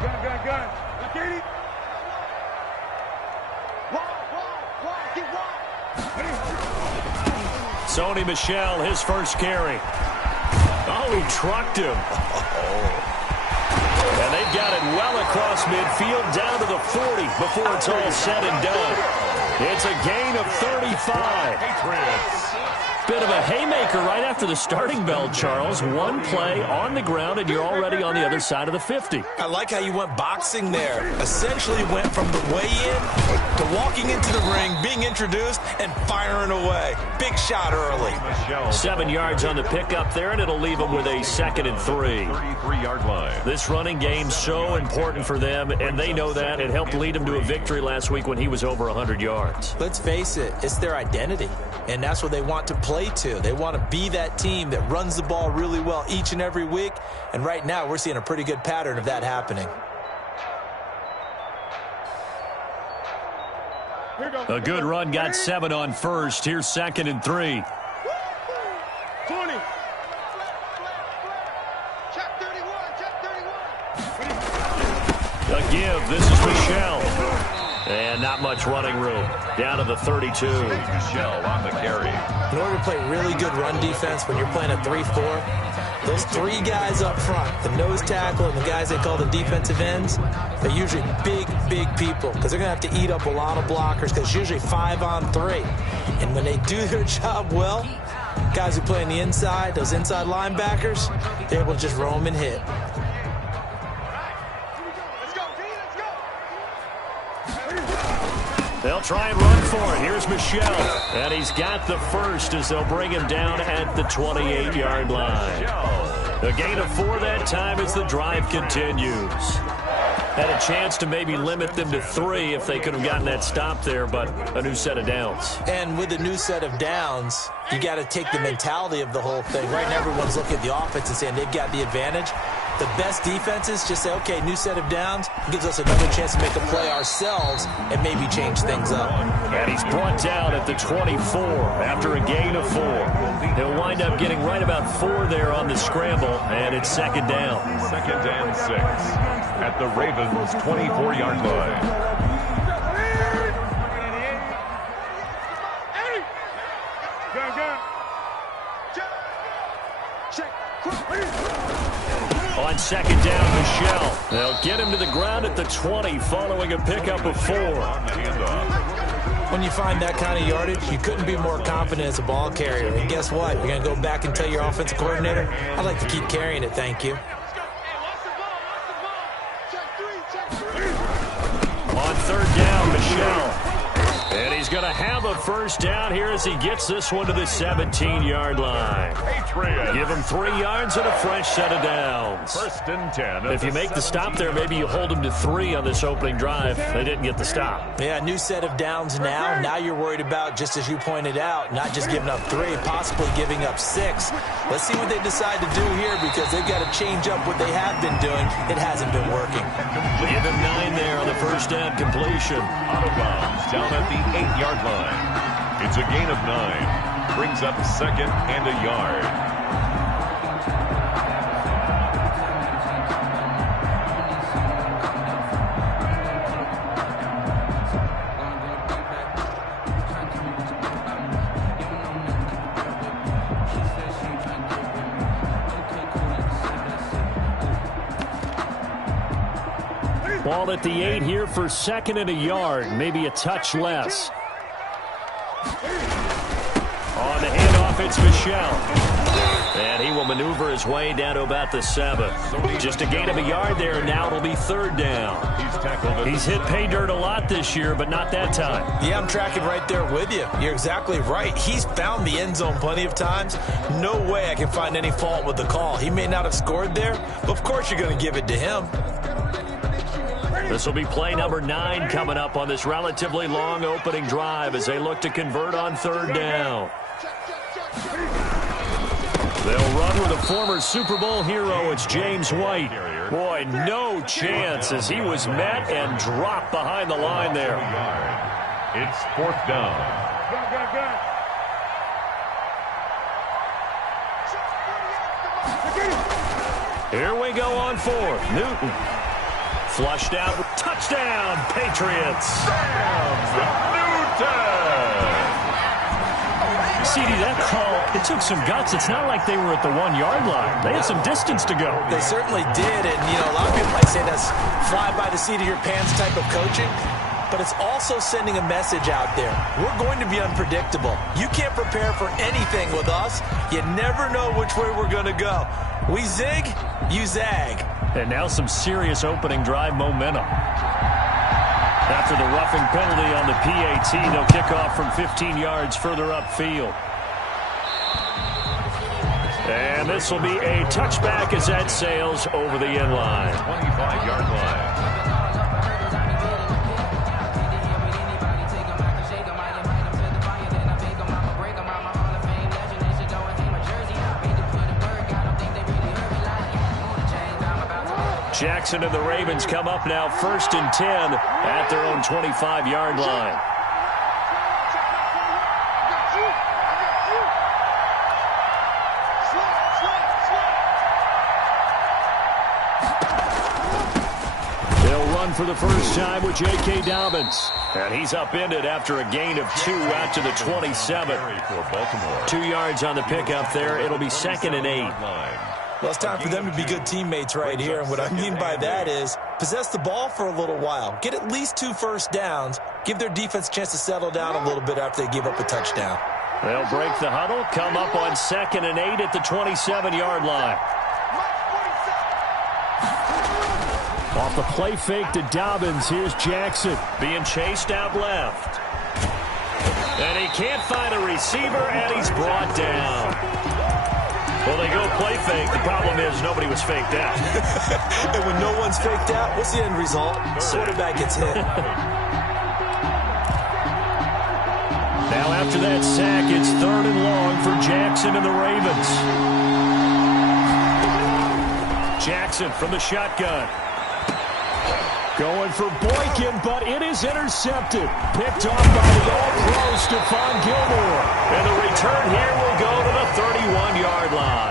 Gun. Get Sony Michel, his first carry. Oh, he trucked him. And they've got it well across midfield down to the 40 before it's all said and done. It's a gain of 35. Patriots. Bit of a haymaker right after the starting bell, Charles. One play on the ground, and you're already on the other side of the 50. I like how you went boxing there. Essentially went from the weigh-in to walking into the ring, being introduced, and firing away. Big shot early. 7 yards on the pickup there, and it'll leave them with a 2nd and 3. 33-yard line. This running game's so important for them, and they know that. It helped lead them to a victory last week when he was over 100 yards. Let's face it, it's their identity, and that's what they want to play to. They want to be that team that runs the ball really well each and every week, and right now we're seeing a pretty good pattern of that happening. A good run, got 7 on first. Here's 2nd and 3. 20. A give. This is Michel. And not much running room. Down to the 32. Michel on the carry. In order to play really good run defense when you're playing a 3-4, those 3 guys up front, the nose tackle and the guys they call the defensive ends, they're usually big people because they're going to have to eat up a lot of blockers because it's usually 5 on 3. And when they do their job well, guys who play on the inside, those inside linebackers, they're able to just roam and hit. They'll try and run for it. Here's Michel. And he's got the first as they'll bring him down at the 28-yard line. A gain of 4 that time as the drive continues. Had a chance to maybe limit them to 3 if they could have gotten that stop there, but a new set of downs. And with a new set of downs, you got to take the mentality of the whole thing. Right now, everyone's looking at the offense and saying they've got the advantage. The best defenses just say, okay, new set of downs. It gives us another chance to make a play ourselves and maybe change things up. And he's brought down at the 24 after a gain of 4. He'll wind up getting right about 4 there on the scramble, and it's 2nd down. 2nd and 6 at the Ravens' 24-yard line. On 2nd down, Michel. They'll get him to the ground at the 20 following a pickup of 4. When you find that kind of yardage, you couldn't be more confident as a ball carrier. And guess what? You're going to go back and tell your offensive coordinator, I'd like to keep carrying it, thank you. On 3rd down, Michel. And he's going to have a first down here as he gets this one to the 17-yard line. Patriots. Give him 3 yards and a fresh set of downs. 1st and 10. If you make the stop there, maybe you hold him to 3 on this opening drive. They didn't get the stop. Yeah, new set of downs now. Now you're worried about, just as you pointed out, not just giving up 3, possibly giving up 6. Let's see what they decide to do here because they've got to change up what they have been doing. It hasn't been working. Give him 9 there on the first down completion. Out of bounds down at the 8-yard line. It's a gain of 9. Brings up 2nd and a yard. Ball at the 8 here for 2nd and a yard, maybe a touch less. On the handoff, it's Michel. And he will maneuver his way down to about the 7. Just a gain of a yard there, and now it'll be 3rd down. He's hit pay dirt a lot this year, but not that time. Yeah, I'm tracking right there with you. You're exactly right. He's found the end zone plenty of times. No way I can find any fault with the call. He may not have scored there, but of course you're going to give it to him. This will be play number 9 coming up on this relatively long opening drive as they look to convert on 3rd down. They'll run with a former Super Bowl hero. It's James White. Boy, no chance as he was met and dropped behind the line there. It's 4th down. Here we go on 4th. Newton. Flushed out. Touchdown, Patriots. CD, that call, it took some guts. It's not like they were at the 1-yard line. They had some distance to go. They certainly did, and, a lot of people might say that's fly by the seat of your pants type of coaching, but it's also sending a message out there. We're going to be unpredictable. You can't prepare for anything with us. You never know which way we're going to go. We zig, you zag. And now some serious opening drive momentum. After the roughing penalty on the PAT, they'll kick off from 15 yards further upfield. And this will be a touchback as that sails over the end line. 25-yard line. Jackson and the Ravens come up now 1st and 10 at their own 25-yard line. They'll run for the first time with J.K. Dobbins. And he's upended after a gain of 2 out to the 27. 2 yards on the pickup there. It'll be 2nd and 8. Well, it's time for them to be good teammates right here. And what I mean by that is possess the ball for a little while. Get at least 2 first downs. Give their defense a chance to settle down a little bit after they give up a touchdown. They'll break the huddle, come up on 2nd and 8 at the 27-yard line. Off the play fake to Dobbins, here's Jackson being chased out left. And he can't find a receiver, and he's brought down. Well, they go play fake. The problem is nobody was faked out. And when no one's faked out, what's the end result? Quarterback gets hit. Now after that sack, it's 3rd and long for Jackson and the Ravens. Jackson from the shotgun. Going for Boykin, but it is intercepted. Picked off by the all-pro Stephon Gilmore. And the return here will go to the 31-yard line.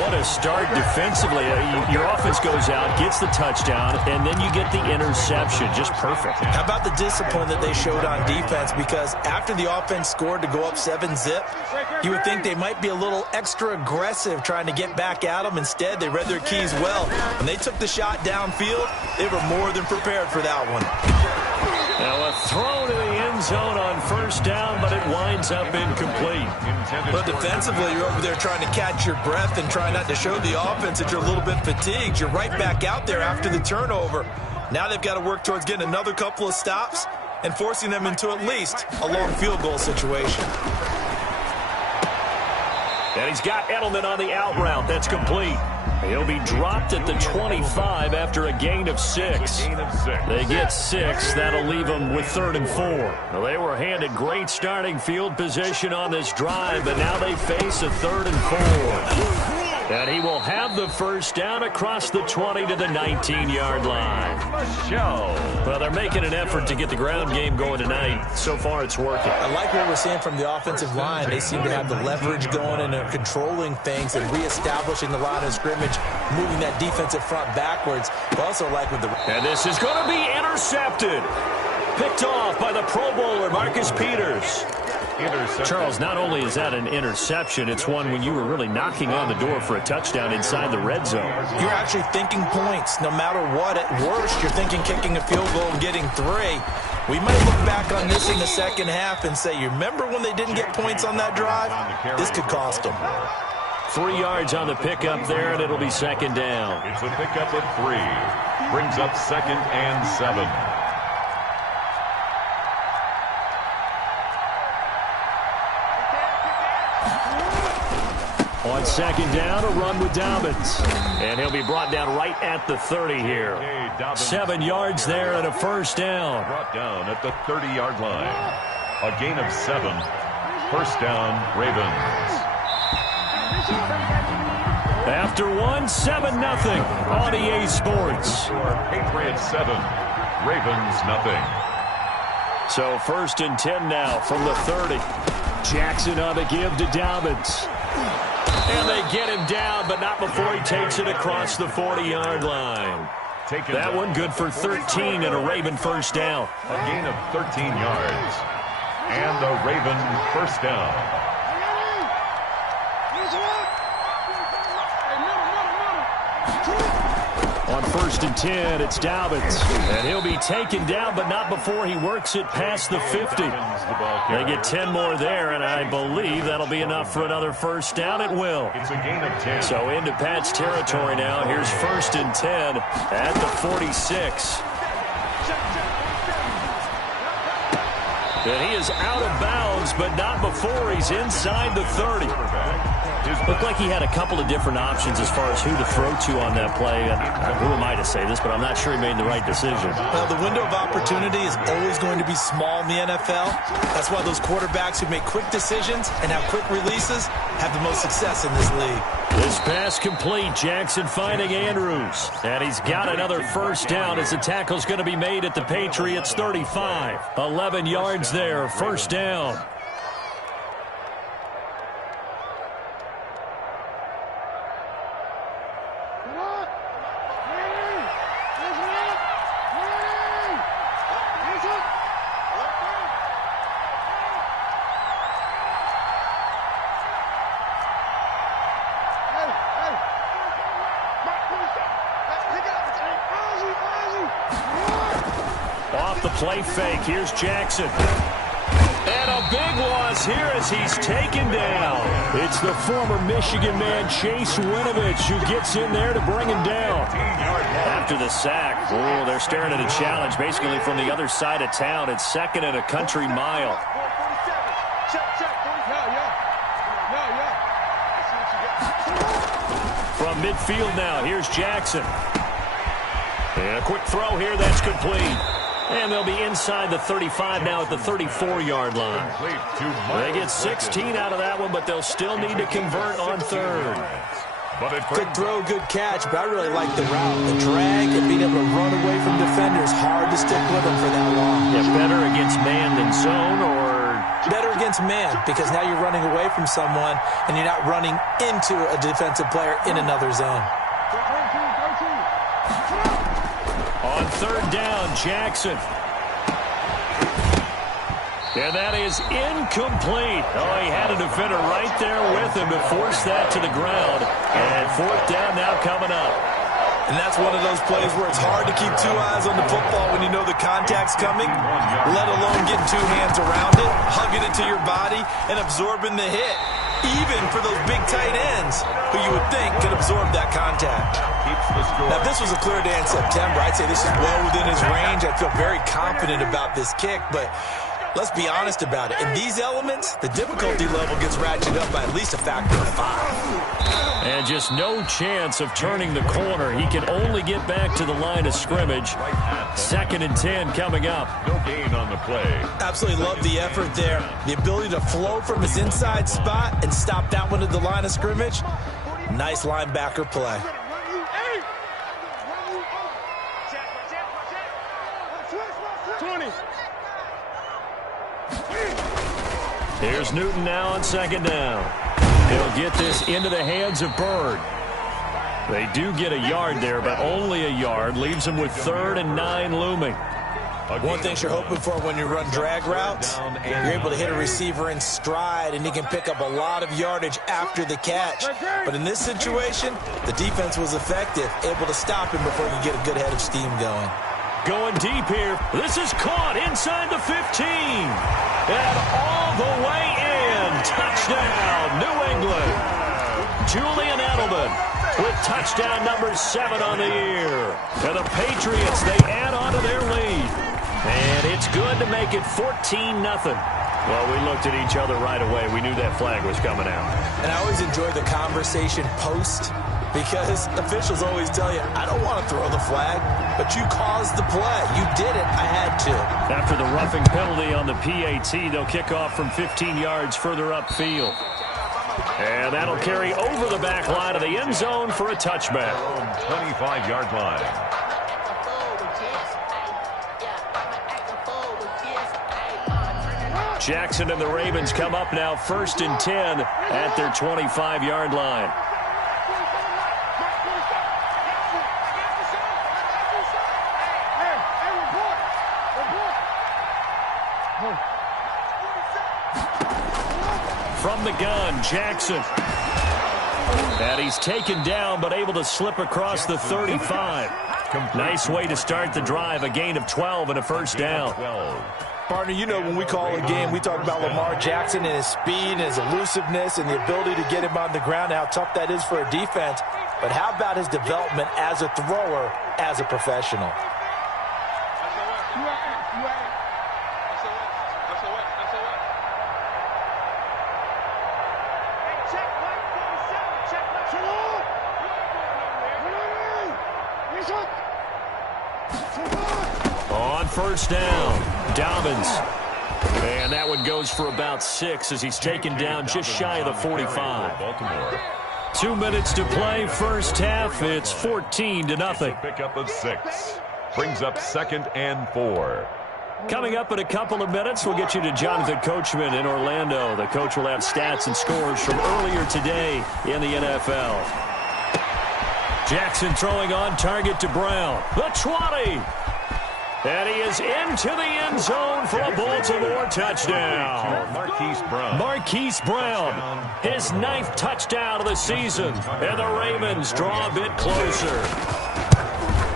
What a start defensively. Your offense goes out, gets the touchdown, and then you get the interception. Just perfect. How about the discipline that they showed on defense? Because after the offense scored to go up 7-zip, you would think they might be a little extra aggressive trying to get back at them. Instead, they read their keys well. When they took the shot downfield, they were more than prepared for that one. Now a throw to the end zone on 1st down, but it winds up incomplete. But defensively, you're over there trying to catch your breath and try not to show the offense that you're a little bit fatigued. You're right back out there after the turnover. Now they've got to work towards getting another couple of stops and forcing them into at least a long field goal situation. And he's got Edelman on the out route. That's complete. He'll be dropped at the 25 after a gain of 6. They get 6. That'll leave them with 3rd and 4. Well, they were handed great starting field position on this drive, but now they face a 3rd and 4. And he will have the first down across the 20 to the 19-yard line. Well, they're making an effort to get the ground game going tonight. So far, it's working. I like what we're seeing from the offensive line. They seem to have the leverage going and they're controlling things and reestablishing the line of scrimmage, moving that defensive front backwards. But also like with the... And this is going to be intercepted. Picked off by the Pro Bowler, Marcus Peters. Charles, not only is that an interception, it's one when you were really knocking on the door for a touchdown inside the red zone. You're actually thinking points. No matter what, at worst, you're thinking kicking a field goal and getting 3. We might look back on this in the second half and say, you remember when they didn't get points on that drive? This could cost them. 3 yards on the pickup there, and it'll be 2nd down. It's a pickup of 3. Brings up 2nd and 7. On 2nd down, a run with Dobbins. And he'll be brought down right at the 30 here. 7 yards there and a first down. Brought down at the 30-yard line. A gain of 7. First down, Ravens. After 1, 7-0 on EA Sports. Patriots 7, Ravens nothing. So 1st and 10 now from the 30. Jackson on the give to Dobbins. And they get him down, but not before he takes it across the 40-yard line. That one good for 13 and a Raven first down. A gain of 13 yards. And a Raven first down. On 1st and 10, it's Dobbins. And he'll be taken down, but not before he works it past the 50. They get 10 more there, and I believe that'll be enough for another first down. It will. It's a gain of 10. So into Pat's territory now. Here's 1st and 10 at the 46. And he is out of bounds, but not before he's inside the 30. Looked like he had a couple of different options as far as who to throw to on that play. Who am I to say this, but I'm not sure he made the right decision. Well, the window of opportunity is always going to be small in the NFL. That's why those quarterbacks who make quick decisions and have quick releases have the most success in this league. This pass complete. Jackson finding Andrews. And he's got another first down as the tackle's going to be made at the Patriots 35. 11 yards there. First down. Play fake. Here's Jackson. And a big loss here as he's taken down. It's the former Michigan man, Chase Winovich, who gets in there to bring him down. After the sack, oh, they're staring at a challenge basically from the other side of town. It's 2nd and a country mile. From midfield now, here's Jackson. And a quick throw here that's complete. And they'll be inside the 35 now at the 34-yard line. They get 16 out of that one, but they'll still need to convert on 3rd. Good throw, good catch, but I really like the route. The drag and being able to run away from defenders, hard to stick with them for that long. Yeah, better against man than zone, or? Better against man, because now you're running away from someone and you're not running into a defensive player in another zone. On 3rd down, Jackson. And that is incomplete. Oh, he had a defender right there with him to force that to the ground. And 4th down now coming up. And that's one of those plays where it's hard to keep 2 eyes on the football when you know the contact's coming, let alone getting 2 hands around it, hugging it to your body, and absorbing the hit. Even for those big tight ends who you would think could absorb that contact. Now, if this was a clear day in September, I'd say this is well within his range. I feel very confident about this kick, but let's be honest about it. In these elements, the difficulty level gets ratcheted up by at least a factor of 5. And just no chance of turning the corner. He can only get back to the line of scrimmage. 2nd and 10 coming up. No gain on the play. Absolutely love the effort there. The ability to flow from his inside spot and stop that one at the line of scrimmage. Nice linebacker play. Here's Newton now on 2nd down. He'll get this into the hands of Bird. They do get a yard there, but only a yard. Leaves them with 3rd and 9 looming. One thing you're hoping for when you run drag routes, you're able to hit a receiver in stride, and he can pick up a lot of yardage after the catch. But in this situation, the defense was effective, able to stop him before he could get a good head of steam going. Going deep here. This is caught inside the 15. And all the way in. Touchdown, New England. Julian Edelman with touchdown number 7 on the year. And the Patriots, they add on to their lead. And it's good to make it 14-0. Well, we looked at each other right away. We knew that flag was coming out. And I always enjoy the conversation post, because officials always tell you, I don't want to throw the flag, but you caused the play. You did it. I had to. After the roughing penalty on the PAT, they'll kick off from 15 yards further upfield. And that'll carry over the back line of the end zone for a touchback. 25-yard line. Jackson and the Ravens come up now 1st and 10 at their 25-yard line. from the gun, Jackson. And he's taken down, but able to slip across the 35. Nice way to start the drive, a gain of 12 and a first down. Partner, you know when we call a game, we talk about Lamar Jackson and his speed and his elusiveness and the ability to get him on the ground, how tough that is for a defense. But how about his development as a thrower, as a professional? On first down, Dobbins. And that one goes for about 6 as he's taken down just shy of the 45. 2 minutes to play, first half. It's 14-0. Pickup of 6. Brings up 2nd and 4. Coming up in a couple of minutes, we'll get you to Jonathan Coachman in Orlando. The coach will have stats and scores from earlier today in the NFL. Jackson throwing on target to Brown. The 20. And he is into the end zone for a Baltimore touchdown. Marquise Brown, his 9th touchdown of the season. And the Ravens draw a bit closer.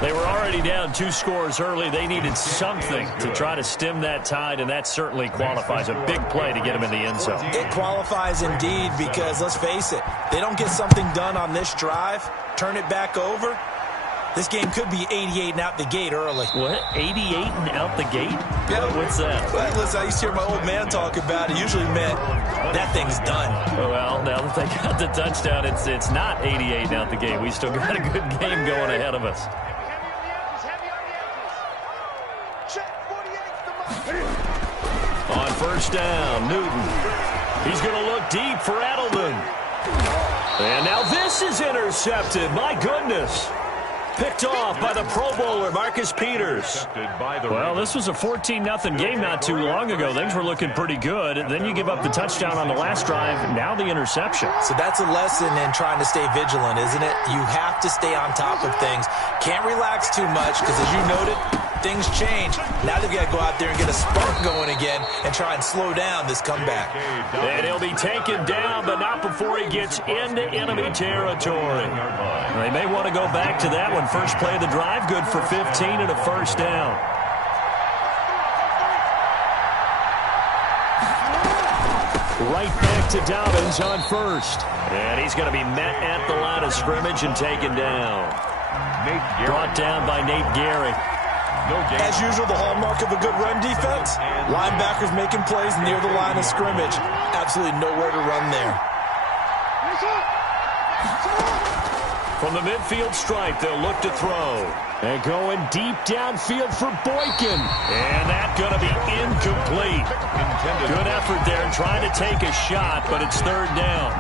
They were already down 2 scores early. They needed something to try to stem that tide, and that certainly qualifies. A big play to get him in the end zone. It qualifies indeed because, let's face it, they don't get something done on this drive, turn it back over. This game could be 88 and out the gate early. What? 88 and out the gate? Yeah. What's that? Well, listen, I used to hear my old man talk about it. Usually meant that thing's done. Well, now that they got the touchdown, it's not 88 and out the gate. We still got a good game going ahead of us. On first down, Newton. He's going to look deep for Edelman. And now this is intercepted. My goodness. Picked off by the Pro Bowler, Marcus Peters. Well, this was a 14-0 game not too long ago. Things were looking pretty good. Then you give up the touchdown on the last drive. Now the interception. So that's a lesson in trying to stay vigilant, isn't it? You have to stay on top of things. Can't relax too much because, as you noted, things change. Now they've got to go out there and get a spark going again and try and slow down this comeback. And he'll be taken down, but not before he gets into enemy territory. They may want to go back to that one. First play of the drive, good for 15 and a first down. Right back to Dobbins on first. And he's going to be met at the line of scrimmage and taken down. Brought down by Nate Gehrig. As usual, the hallmark of a good run defense, linebackers making plays near the line of scrimmage. Absolutely nowhere to run there. From the midfield stripe, they'll look to throw. And going deep downfield for Boykin. And that's going to be incomplete. Good effort there trying to take a shot, but it's third down.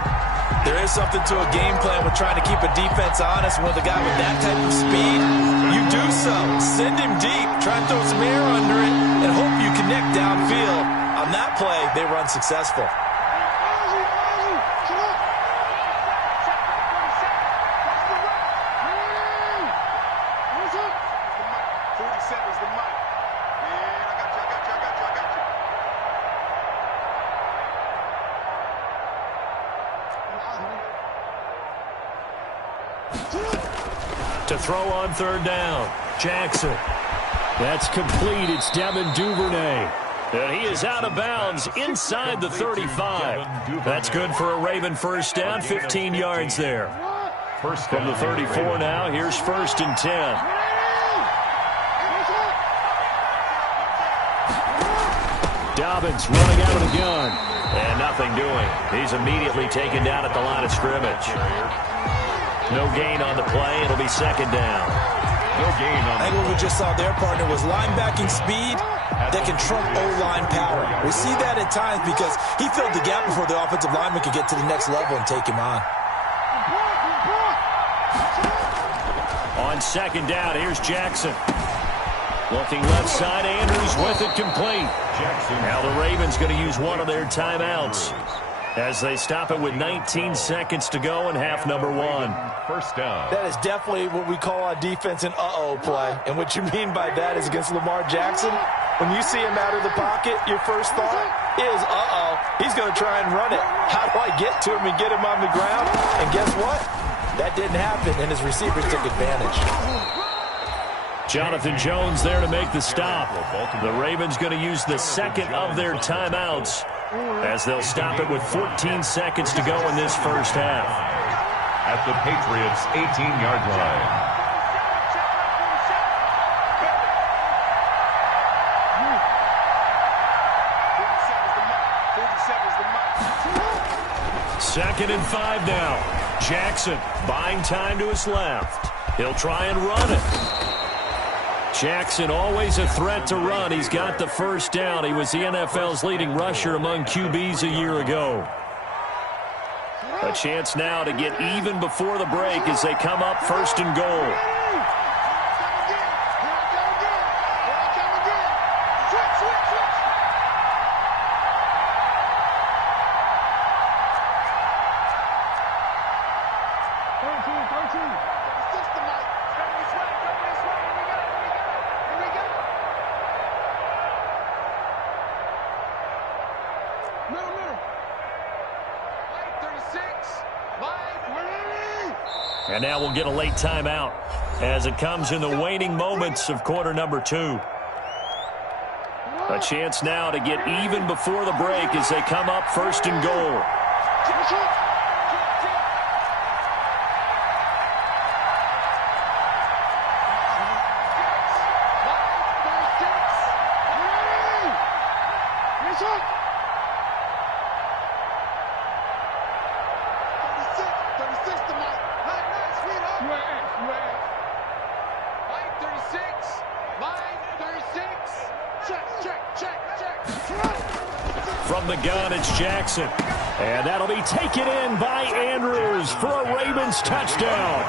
There is something to a game plan with trying to keep a defense honest. With a guy with that type of speed, you do so. Send him deep. Try and throw some air under it and hope you connect downfield. On that play, they run successful. To throw on third down, Jackson. That's complete. It's Devin Duvernay. And he is out of bounds inside the 35. That's good for a Raven first down, 15 yards there. From the 34 now, here's first and 10. Dobbins running out of the gun. And nothing doing. He's immediately taken down at the line of scrimmage. No gain on the play. It'll be second down. No gain on the play. I think what we just saw there, partner, was linebacking speed that can trump O-line power. We see that at times because he filled the gap before the offensive lineman could get to the next level and take him on. On second down, here's Jackson. Looking left side, Andrews with it complete. Now the Ravens going to use one of their timeouts as they stop it with 19 seconds to go in half number 1. First down. That is definitely what we call on defense an uh-oh play. And what you mean by that is against Lamar Jackson, when you see him out of the pocket, your first thought, is, he's going to try and run it. How do I get to him and get him on the ground? And guess what? That didn't happen, and his receivers took advantage. Jonathan Jones there to make the stop. The Ravens going to use the second of their timeouts as they'll stop it with 14 seconds to go in this first half. At the Patriots' 18-yard line. Second and 5 now. Jackson buying time to his left. He'll try and run it. Jackson always a threat to run. He's got the first down. He was the NFL's leading rusher among QBs a year ago. A chance now to get even before the break as they come up first and goal. And now we'll get a late timeout as it comes in the waning moments of quarter number 2. A chance now to get even before the break as they come up first and goal. From the gun, it's Jackson. And that'll be taken in by Andrews for a Ravens touchdown.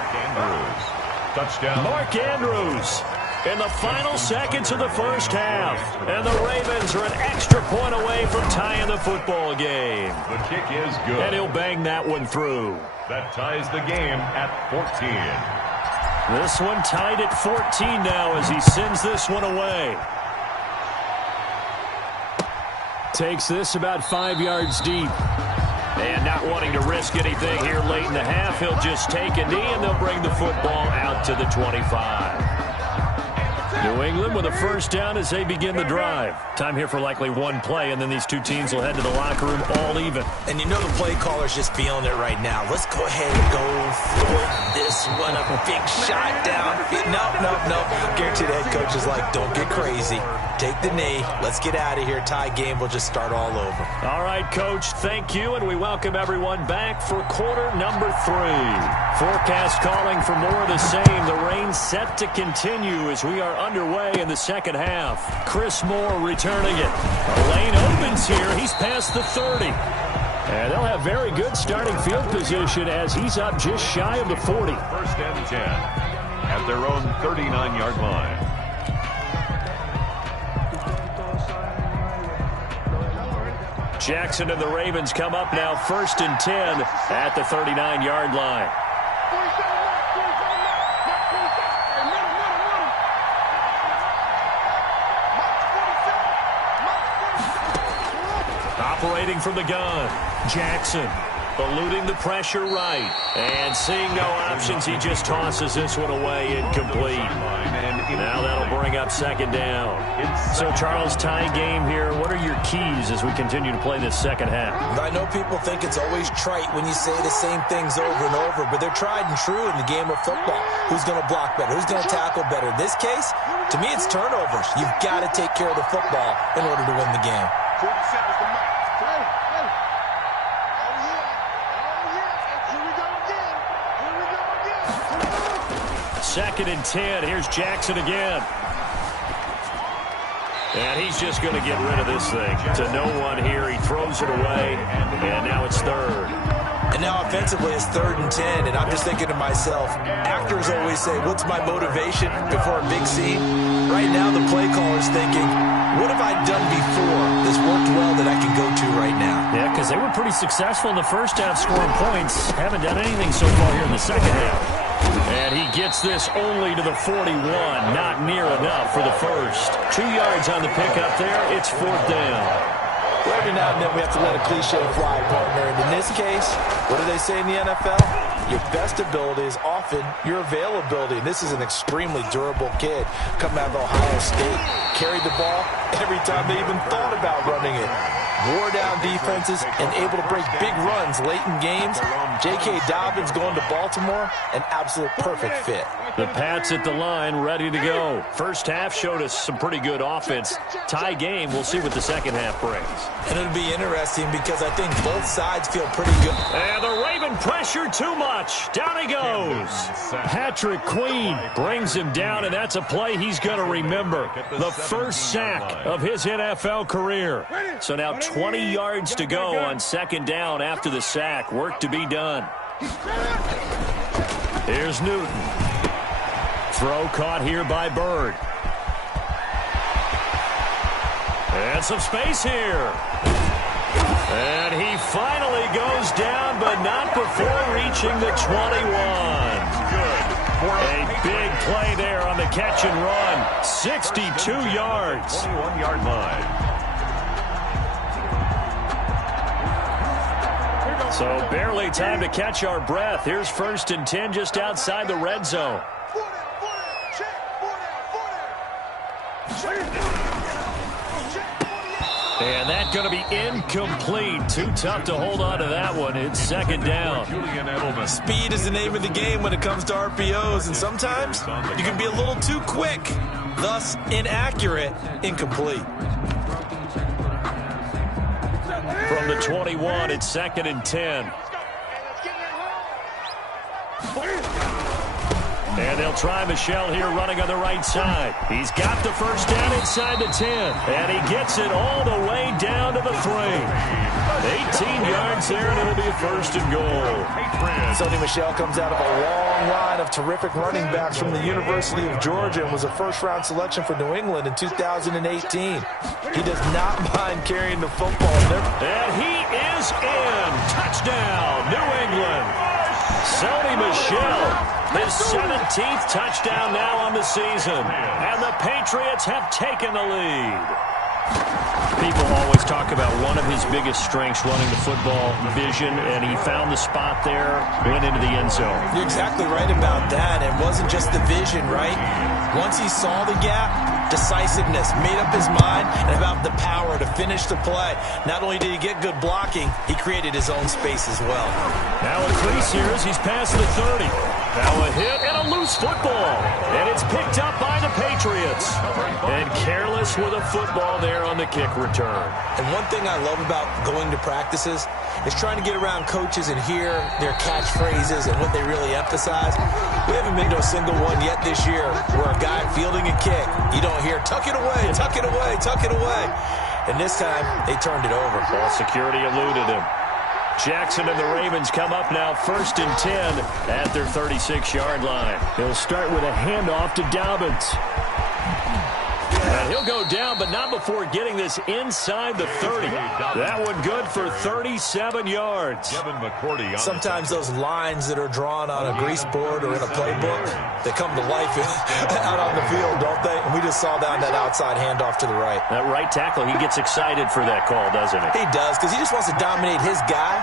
Mark Andrews in the final seconds of the first half. And the Ravens are an extra point away from tying the football game. The kick is good. And he'll bang that one through. That ties the game at 14. This one tied at 14 now as he sends this one away. Takes this about 5 yards deep. And not wanting to risk anything here late in the half, he'll just take a knee and they'll bring the football out to the 25. New England with a first down as they begin the drive. Time here for likely one play, and then these two teams will head to the locker room all even. And you know the play caller's just feeling it right now. Let's go ahead and go for this one. A big shot down. No. Guaranteed the head coach is like, don't get crazy. Take the knee. Let's get out of here. Tie game. We'll just start all over. All right, Coach, thank you, and we welcome everyone back for quarter number 3. Forecast calling for more of the same. The rain set to continue as we are underway in the second half. Chris Moore returning it. A lane opens here. He's past the 30. And they'll have very good starting field position as he's up just shy of the 40. First and 10 at their own 39-yard line. Jackson and the Ravens come up now first and 10 at the 39-yard line. Operating from the gun, Jackson eluding the pressure right. And seeing no options, he just tosses this one away incomplete. Now that'll bring up second down. So, Charles, tie game here. What are your keys as we continue to play this second half? I know people think it's always trite when you say the same things over and over, but they're tried and true in the game of football. Who's going to block better? Who's going to tackle better? In this case, to me, it's turnovers. You've got to take care of the football in order to win the game. 47 is the mark. Second and 10. Here's Jackson again. And he's just going to get rid of this thing to no one here. He throws it away, and now it's third. And now offensively it's 3rd and 10, and I'm just thinking to myself, actors always say, what's my motivation before a big scene? Right now the play caller's thinking, what have I done before that's worked well that I can go to right now? Yeah, because they were pretty successful in the first half scoring points. Haven't done anything so far here in the second half. And he gets this only to the 41. Not near enough for the first. 2 yards on the pickup there. It's 4th down. Well, every now and then we have to let a cliche fly, partner. And in this case, what do they say in the NFL? Your best ability is often your availability. And this is an extremely durable kid coming out of Ohio State. Carried the ball every time they even thought about running it. Wore down defenses and able to break big runs late in games. J.K. Dobbins going to Baltimore, an absolute perfect fit. The Pats at the line, ready to go. First half showed us some pretty good offense. Tie game, we'll see what the second half brings. And it'll be interesting because I think both sides feel pretty good. And the Raven pressure too much. Down he goes. Patrick Queen brings him down, and that's a play he's going to remember. The first sack of his NFL career. So now 20 yards to go on second down after the sack. Work to be done. Here's Newton. Throw caught here by Bird. And some space here. And he finally goes down, but not before reaching the 21. A big play there on the catch and run. 62 yards. 21-yard line. So barely time to catch our breath. Here's 1st and 10 just outside the red zone. And that's going to be incomplete. Too tough to hold on to that one. It's second down. Speed is the name of the game when it comes to RPOs, and sometimes you can be a little too quick, thus inaccurate, incomplete. From the 21, it's 2nd and 10. And they'll try Michel here running on the right side. He's got the first down inside the 10. And he gets it all the way down to the 3. 18 yards there, and it'll be a 1st and goal. Sony Michel comes out of a long line of terrific running backs from the University of Georgia and was a first-round selection for New England in 2018. He does not mind carrying the football. And he is in. Touchdown, New England. Sony Michel. His 17th touchdown now on the season. And the Patriots have taken the lead. People always talk about one of his biggest strengths running the football, vision, and he found the spot there, went into the end zone. You're exactly right about that. It wasn't just the vision, right? Once he saw the gap, decisiveness, made up his mind, and about the power to finish the play. Not only did he get good blocking, he created his own space as well. Now a crease here as he's past the 30. Now a hit and a loose football. And it's picked up by the Patriots. And careless with a football there on the kick return. And one thing I love about going to practices is trying to get around coaches and hear their catchphrases and what they really emphasize. We haven't been to a single one yet this year where a guy fielding a kick, you don't hear, tuck it away, tuck it away, tuck it away. And this time, they turned it over. Ball security eluded him. Jackson and the Ravens come up now 1st and 10 at their 36-yard line. They'll start with a handoff to Dobbins. And he'll go down, but not before getting this inside the 30. That one good for 37 yards. Sometimes those lines that are drawn on a grease board or in a playbook, they come to life out on the field, don't they? And we just saw down that outside handoff to the right. That right tackle, he gets excited for that call, doesn't he? He does, because he just wants to dominate his guy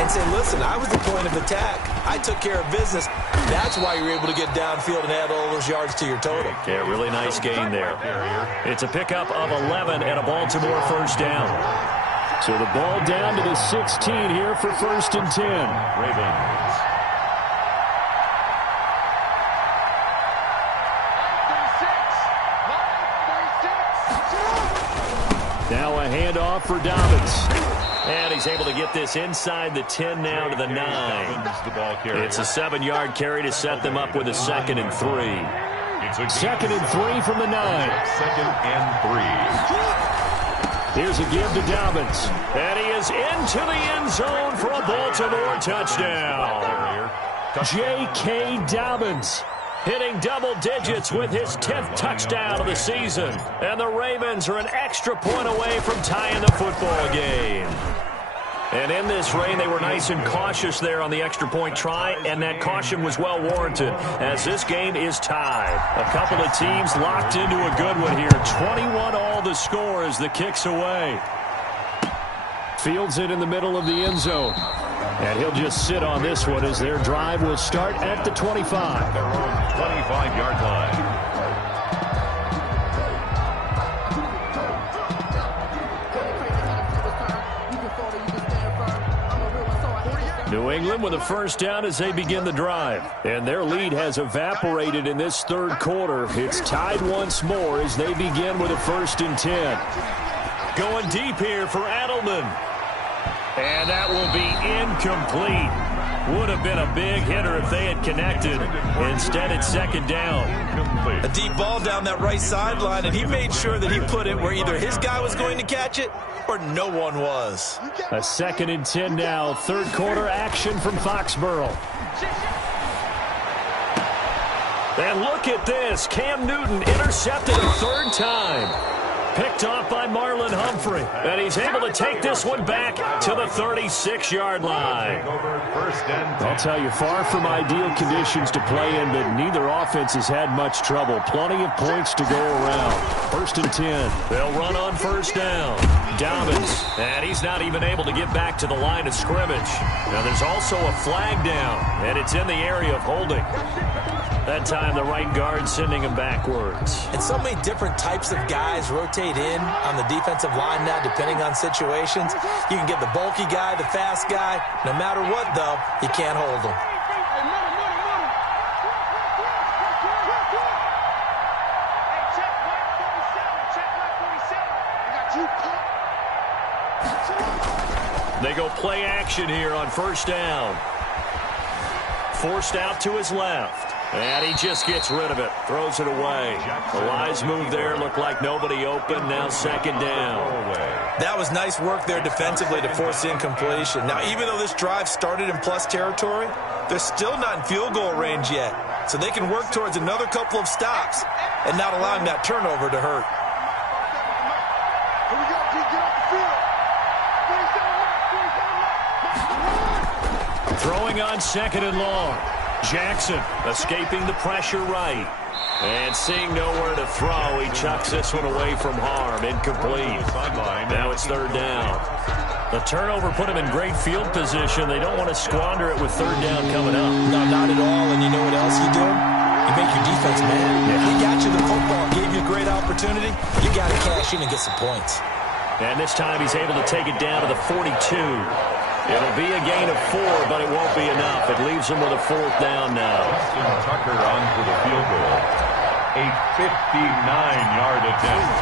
and say, listen, I was the point of attack. I took care of business. That's why you're able to get downfield and add all those yards to your total. Yeah, really nice gain there. It's a pickup of 11 and a Baltimore first down. So the ball down to the 16 here for 1st and 10. Ravens. Now a handoff for Dobbins. And he's able to get this inside the 10 now to the 9. It's a 7-yard carry to set them up with a 2nd and 3. 2nd and 3 from the 9. 2nd and 3. Here's a give to Dobbins. And he is into the end zone for a Baltimore touchdown. J.K. Dobbins hitting double digits with his 10th touchdown of the season. And the Ravens are an extra point away from tying the football game. And in this rain, they were nice and cautious there on the extra point try, and that caution was well warranted as this game is tied. A couple of teams locked into a good one here. 21 all the score as the kick's away. Fields it in the middle of the end zone. And he'll just sit on this one as their drive will start at the 25. Their own 25-yard line. New England with a first down as they begin the drive. And their lead has evaporated in this third quarter. It's tied once more as they begin with a 1st and 10. Going deep here for Adelman. And that will be incomplete. Would have been a big hitter if they had connected. Instead, it's 2nd down. A deep ball down that right sideline, and he made sure that he put it where either his guy was going to catch it or no one was. A 2nd and 10 now. Third quarter action from Foxborough. And look at this. Cam Newton intercepted a 3rd time. Picked off by Marlon Humphrey. And he's able to take this one back to the 36-yard line. I'll tell you, far from ideal conditions to play in, but neither offense has had much trouble. Plenty of points to go around. 1st and 10. They'll run on 1st down. Dobbins. And he's not even able to get back to the line of scrimmage. Now there's also a flag down, and it's in the area of holding. That time the right guard sending him backwards. And so many different types of guys rotate in on the defensive line now depending on situations. You can get the bulky guy, the fast guy. No matter what, though, you can't hold them. They go play action here on 1st down. Forced out to his left. And he just gets rid of it. Throws it away. The wise move there. Looked like nobody open. Now 2nd down. That was nice work there defensively to force incompletion. Now, even though this drive started in plus territory, they're still not in field goal range yet. So they can work towards another couple of stops and not allowing that turnover to hurt. Throwing on 2nd and long. Jackson escaping the pressure right. And seeing nowhere to throw, he chucks this one away from harm. Incomplete. Now it's 3rd down. The turnover put him in great field position. They don't want to squander it with 3rd down coming up. No, not at all. And you know what else you do? You make your defense mad. Yeah. He got you the football, gave you a great opportunity. You got to cash in and get some points. And this time he's able to take it down to the 42. It'll be a gain of 4, but it won't be enough. It leaves him with a 4th down now. Justin Tucker on for the field goal. A 59-yard attempt.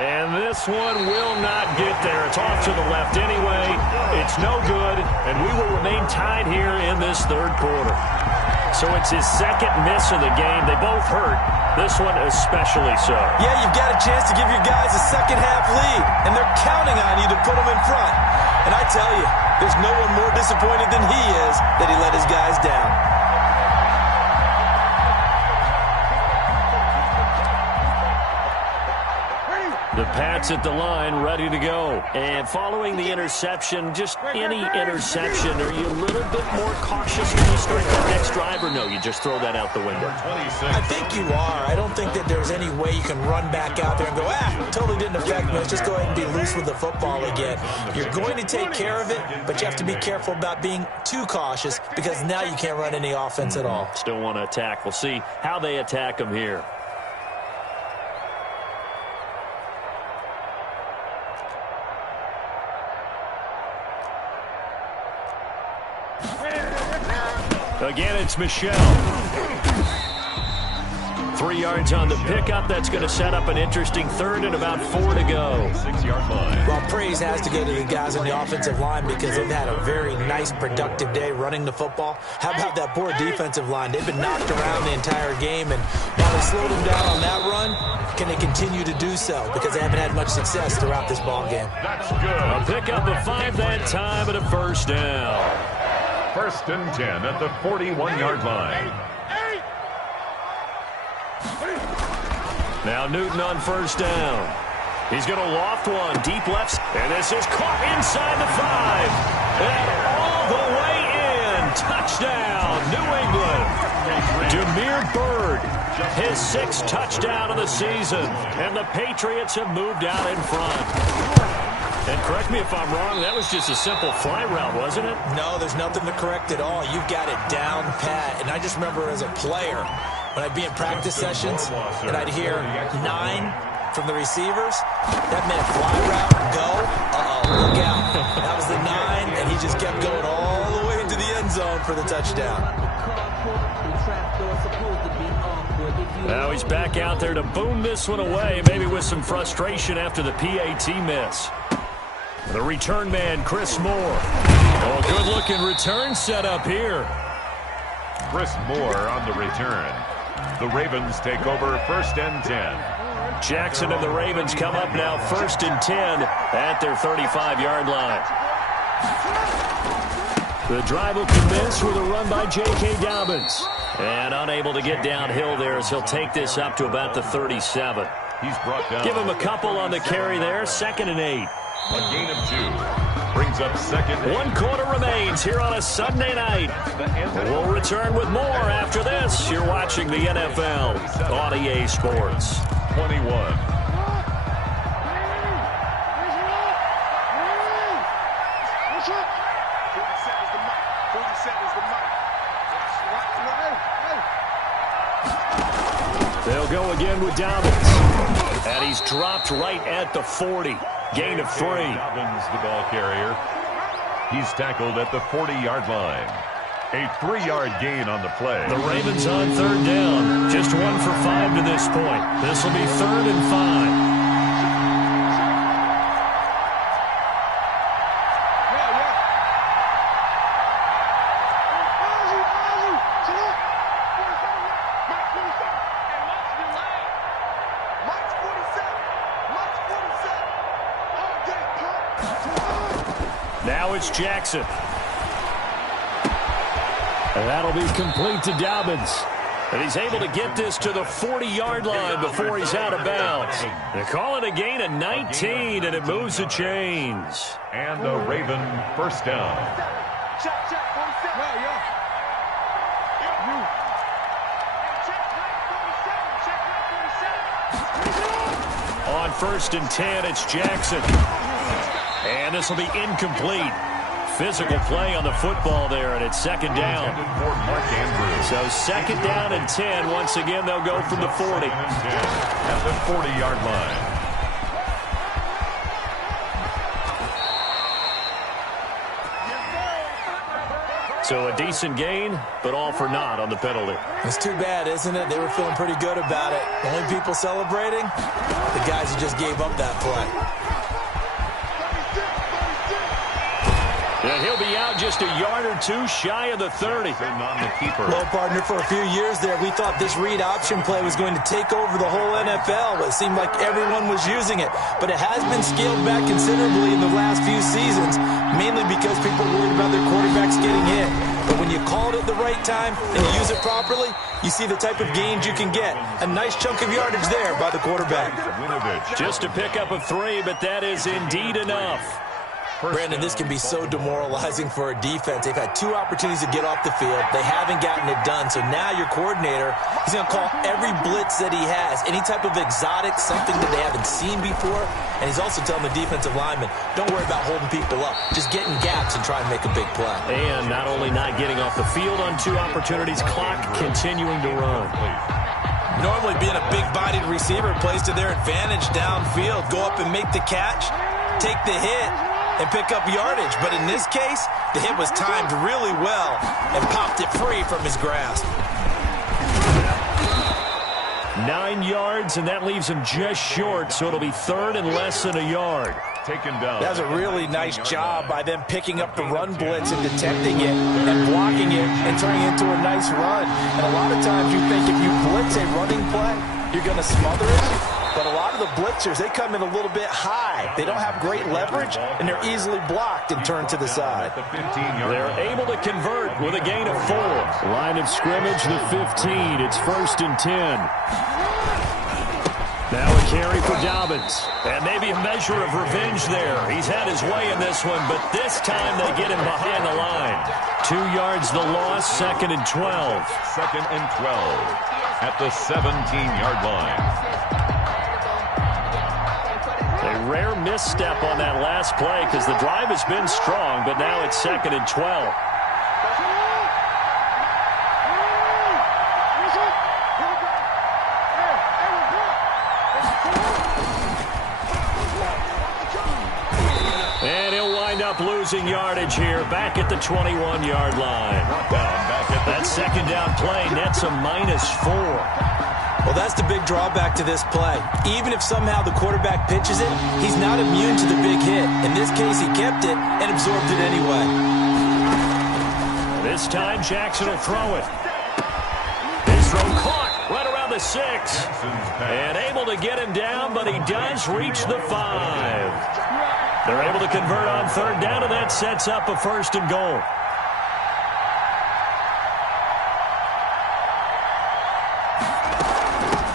And this one will not get there. It's off to the left anyway. It's no good, and we will remain tied here in this 3rd quarter. So it's his 2nd miss of the game. They both hurt. This one especially so. Yeah, you've got a chance to give your guys a second-half lead, and they're counting on you to put them in front. And I tell you, there's no one more disappointed than he is that he let his guys down. The Pats at the line, ready to go. And following the interception, just any interception, are you a little bit more cautious when you start that next drive, or no, you just throw that out the window? I think you are. I don't think that there's any way you can run back out there and go, totally didn't affect me. Let's just go ahead and be loose with the football again. You're going to take care of it, but you have to be careful about being too cautious because now you can't run any offense at all. Still want to attack. We'll see how they attack them here. Again, it's Michelle. 3 yards on the pickup. That's going to set up an interesting 3rd and about 4 to go. 6-yard line. Well, praise has to go to the guys on the offensive line because they've had a very nice, productive day running the football. How about that poor defensive line? They've been knocked around the entire game, and while they slowed them down on that run, can they continue to do so? Because they haven't had much success throughout this ball game. That's good. A pickup of 5 that time and a 1st down. 1st and 10 at the 41-yard line. Now Newton on 1st down. He's going to loft one deep left. And this is caught inside the 5. And all the way in. Touchdown, New England. Demir Bird his 6th touchdown of the season. And the Patriots have moved out in front. And correct me if I'm wrong, that was just a simple fly route, wasn't it? No, there's nothing to correct at all. You've got it down pat. And I just remember as a player, when I'd be in practice sessions and I'd hear 9 from the receivers, that meant fly route, go, look out. That was the 9, and he just kept going all the way into the end zone for the touchdown. Now he's back out there to boom this one away, maybe with some frustration after the PAT miss. The return man, Chris Moore. Oh, good-looking return set up here. Chris Moore on the return. The Ravens take over 1st and 10. Jackson and the Ravens come up now 1st and 10 at their 35-yard line. The drive will commence with a run by J.K. Dobbins. And unable to get downhill there as he'll take this up to about the 37. He's brought down. Give him a couple on the carry there. 2nd and 8. A gain of 2. Brings up 2nd. 1 quarter remains here on a Sunday night. We'll return with more after this. You're watching the NFL on EA Sports. 21. They'll go again with Dobbins. And he's dropped right at the 40. Gain of 3. Dobbins, the ball carrier. He's tackled at the 40-yard line. A 3-yard gain on the play. The Ravens on 3rd down. Just 1 for 5 to this point. This will be 3rd and 5. Now it's Jackson. And that'll be complete to Dobbins. And he's able to get this to the 40-yard line before he's out of bounds. They call it a gain of 19, and it moves the chains. And a Raven 1st down. On 1st and 10, it's Jackson. And this will be incomplete. Physical play on the football there, and it's 2nd down. So 2nd down and 10. Once again, they'll go from the 40. At the 40-yard line. So a decent gain, but all for naught on the penalty. It's too bad, isn't it? They were feeling pretty good about it. The only people celebrating, the guys who just gave up that play. And he'll be out just a yard or 2 shy of the 30. On the keeper. Well, partner, for a few years there, we thought this read option play was going to take over the whole NFL. It seemed like everyone was using it. But it has been scaled back considerably in the last few seasons, mainly because people worried about their quarterbacks getting hit. But when you call it at the right time and you use it properly, you see the type of gains you can get. A nice chunk of yardage there by the quarterback. Just a pickup of 3, but that is indeed enough. Brandon, this can be so demoralizing for a defense. They've had 2 opportunities to get off the field. They haven't gotten it done. So now your coordinator, he's going to call every blitz that he has, any type of exotic, something that they haven't seen before. And he's also telling the defensive lineman, don't worry about holding people up. Just get in gaps and try and make a big play. And not only not getting off the field on 2 opportunities, clock continuing to run. Normally being a big-bodied receiver plays to their advantage downfield. Go up and make the catch, take the hit, and pick up yardage. But in this case, the hit was timed really well and popped it free from his grasp. 9 yards, and that leaves him just short, so it'll be 3rd and less than a yard. Taken down. That was a really nice job by them picking up the run blitz and detecting it and blocking it and turning it into a nice run. And a lot of times you think if you blitz a running play, you're going to smother it. But a lot of the blitzers, they come in a little bit high. They don't have great leverage, and they're easily blocked and turned to the side. They're able to convert with a gain of 4. Line of scrimmage, the 15. It's 1st and 10. Now a carry for Dobbins. And maybe a measure of revenge there. He's had his way in this one, but this time they get him behind the line. 2 yards the loss, 2nd and 12. 2nd and 12. at the 17-yard line. A rare misstep on that last play because the drive has been strong, but now it's 2nd and 12. And he'll wind up losing yardage here, back at the 21-yard line. That second down play nets a -4. Well, that's the big drawback to this play. Even if somehow the quarterback pitches it, he's not immune to the big hit. In this case, he kept it and absorbed it anyway. This time, Jackson will throw it. His throw caught right around the 6. And able to get him down, but he does reach the 5. They're able to convert on 3rd down, and that sets up a 1st and goal.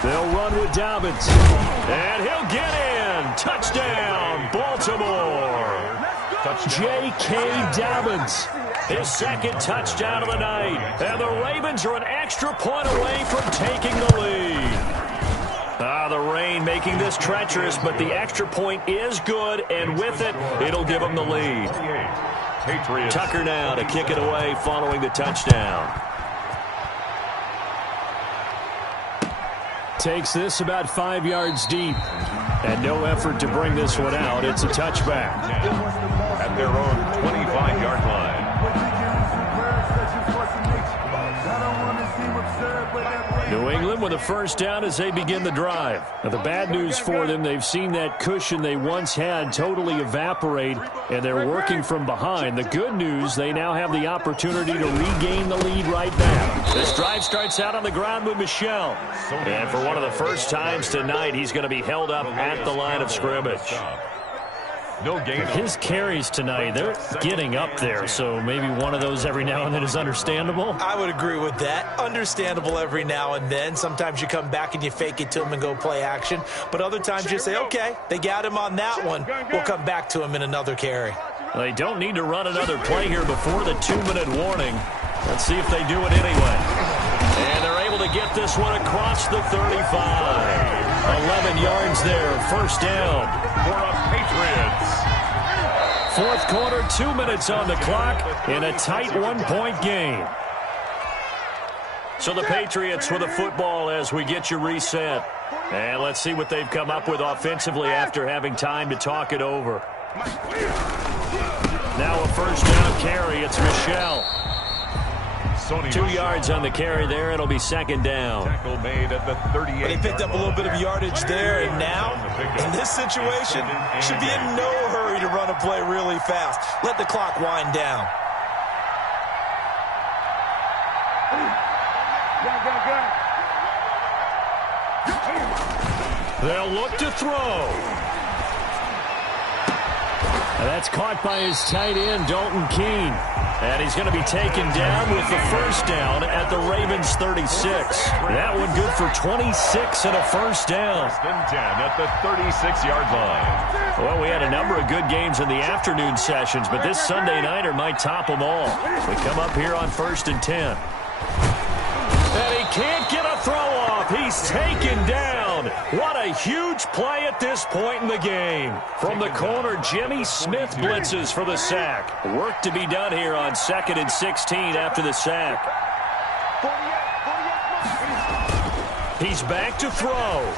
They'll run with Dobbins. And he'll get in. Touchdown, Baltimore. J.K. Dobbins. His 2nd touchdown of the night. And the Ravens are an extra point away from taking the lead. The rain making this treacherous, but the extra point is good, and with it, it'll give them the lead. Tucker now to kick it away following the touchdown. Takes this about 5 yards deep. And no effort to bring this one out. It's a touchback. At their own 25-yard line. New England with a 1st down as they begin the drive. Now, the bad news for them, they've seen that cushion they once had totally evaporate, and they're working from behind. The good news, they now have the opportunity to regain the lead right now. This drive starts out on the ground with Michel. And for one of the first times tonight, he's going to be held up at the line of scrimmage. No gain. His carries tonight, they're getting up there, so maybe one of those every now and then is understandable. I would agree with that. Understandable every now and then. Sometimes you come back and you fake it to him and go play action. But other times you say, okay, they got him on that one. We'll come back to him in another carry. They don't need to run another play here before the 2-minute warning. Let's see if they do it anyway. And they're able to get this one across the 35. 11 yards there, 1st down. For the Patriots. 4th quarter, 2 minutes on the clock in a tight 1-point game. So the Patriots with the football as we get you reset. And let's see what they've come up with offensively after having time to talk it over. Now a 1st down carry. It's Michel. 2 yards on the carry there. It'll be 2nd down. Tackle made at the 38. They picked up a little bit of yardage there, and now, in this situation, should be in no hurry to run a play really fast. Let the clock wind down. They'll look to throw. And that's caught by his tight end, Dalton Keene. And he's going to be taken down with the 1st down at the Ravens' 36. That one good for 26 and a 1st down. 10 at the 36-yard line. Well, we had a number of good games in the afternoon sessions, but this Sunday nighter might top them all. We come up here on 1st and 10. And he can't get a throw off. He's taken down. What a huge play at this point in the game. From the corner, Jimmy Smith blitzes for the sack. Work to be done here on 2nd and 16 after the sack. He's back to throw.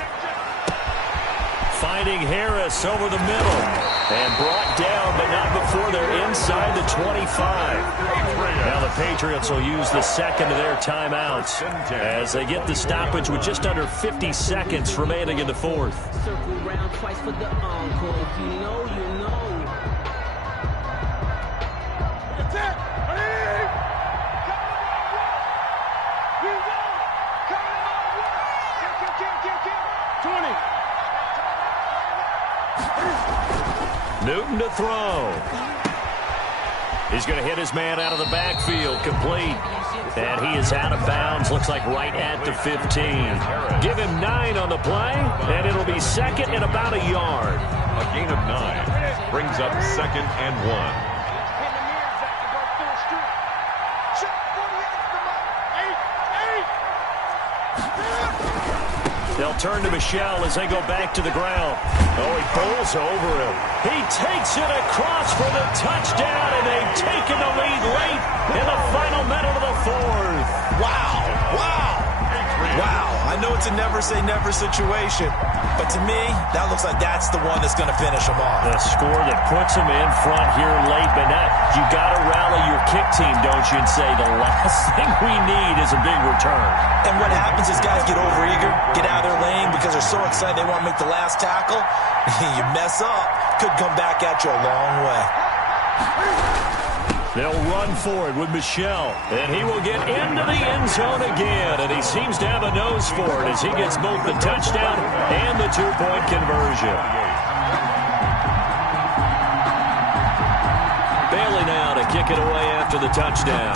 Finding Harris over the middle. And brought down, but not before they're inside the 25. Now the Patriots will use the 2nd of their timeouts as they get the stoppage with just under 50 seconds remaining in the 4th. Circle around twice for the encore. If you know, you know. Newton to throw. He's going to hit his man out of the backfield, complete. And he is out of bounds, looks like right at the 15. Give him 9 on the play, and it'll be 2nd and about a yard. A gain of 9 brings up 2nd and 1. They'll turn to Michel as they go back to the ground. Oh, he bowls over him. He takes it across for the touchdown, and they've taken the lead late in the final minute of the fourth. Wow. I know it's a never-say-never situation, but to me, that looks like that's the one that's going to finish them off. The score that puts them in front here late, but now you got to rally your kick team, don't you, and say the last thing we need is a big return. And what happens is guys get overeager, get out of their lane because they're so excited they want to make the last tackle. You mess up, could come back at you a long way. They'll run for it with Michel, and he will get into the end zone again, and he seems to have a nose for it as he gets both the touchdown and the two-point conversion. Bailey now to kick it away after the touchdown.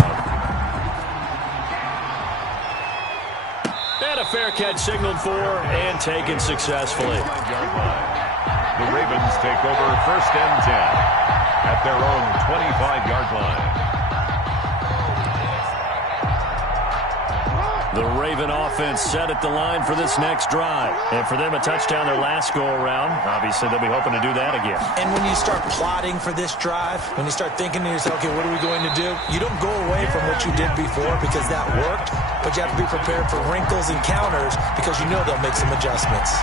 And a fair catch signaled for and taken successfully. The Ravens take over 1st and 10 at their own 25-yard line. The Raven offense set at the line for this next drive. And for them, a touchdown their last go-around. Obviously, they'll be hoping to do that again. And when you start plotting for this drive, when you start thinking to yourself, okay, what are we going to do? You don't go away from what you did before because that worked, but you have to be prepared for wrinkles and counters because you know they'll make some adjustments.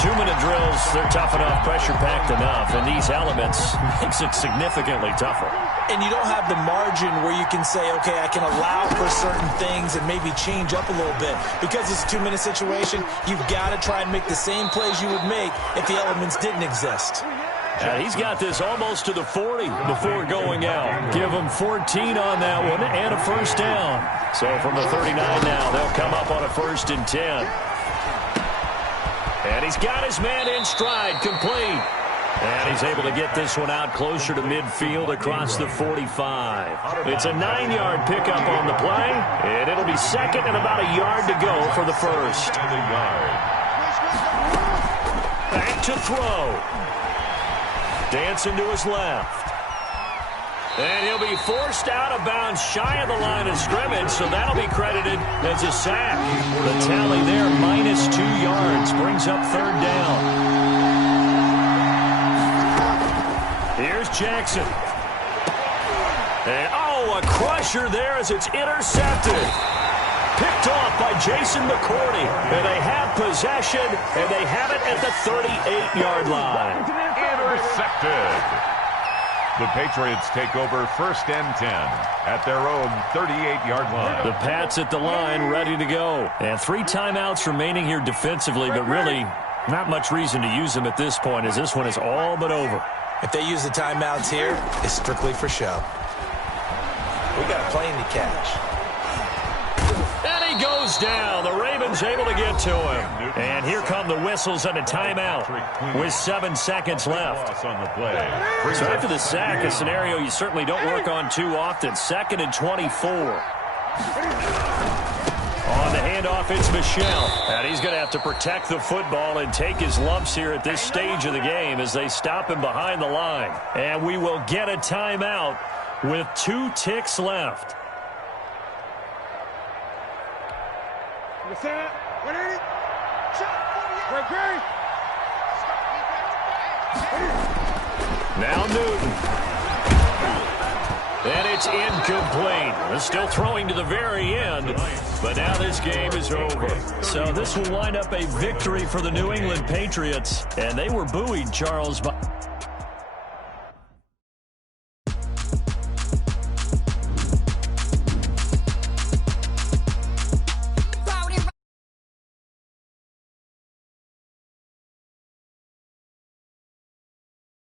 2-minute drills, they're tough enough, pressure-packed enough, and these elements makes it significantly tougher. And you don't have the margin where you can say, okay, I can allow for certain things and maybe change up a little bit. Because it's a 2-minute situation, you've got to try and make the same plays you would make if the elements didn't exist. He's got this almost to the 40 before going out. Give him 14 on that one and a first down. So from the 39 now, they'll come up on a 1st and 10. And he's got his man in stride, complete. And he's able to get this one out closer to midfield across the 45. It's a 9-yard pickup on the play, and it'll be second and about a yard to go for the first. Back to throw. Dancing to his left. And he'll be forced out of bounds shy of the line of scrimmage, so that'll be credited as a sack. The tally there, -2 yards, brings up 3rd down. Here's Jackson. And, a crusher there as it's intercepted. Picked off by Jason McCourty. And they have possession, and they have it at the 38-yard line. Intercepted. The Patriots take over 1st and 10 at their own 38-yard line. The Pats at the line, ready to go. And 3 timeouts remaining here defensively, but really not much reason to use them at this point as this one is all but over. If they use the timeouts here, it's strictly for show. We got a plane to catch. And he goes down. The Ravens able to get to him. And here come the whistles and a timeout with 7 seconds left. On the play. So after the sack, a scenario you certainly don't work on too often. 2nd and 24. On the handoff, it's Michel. And he's going to have to protect the football and take his lumps here at this stage of the game as they stop him behind the line. And we will get a timeout with 2 ticks left. Now Newton. And it's incomplete. They're still throwing to the very end, but now this game is over. So this will wind up a victory for the New England Patriots, and they were buoyed, Charles, by